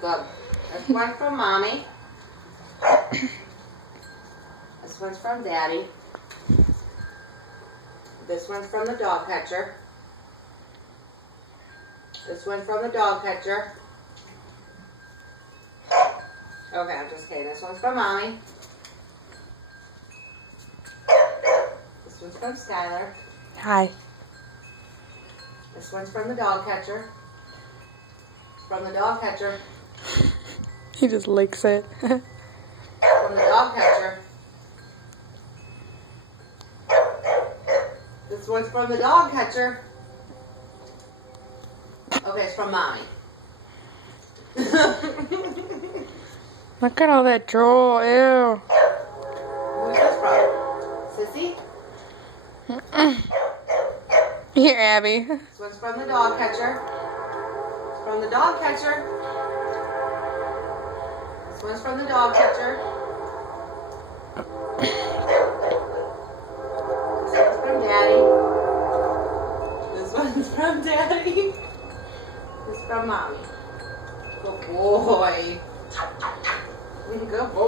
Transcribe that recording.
Good. This one's from Mommy. This one's from Daddy. This one's from the dog catcher. This one's from the dog catcher. Okay, I'm just kidding. This one's from Mommy. This one's from Skylar. Hi. This one's from the dog catcher. From the dog catcher. He just licks it. From the dog catcher. This one's from the dog catcher. Okay, it's from Mommy. Look at all that drool. Ew. Who's this from? Sissy? Here, Abby. This one's from the dog catcher. It's from the dog catcher. This one's from the dog catcher. This one's from Daddy. This one's from Daddy. This is from Mommy. Good boy. Good boy.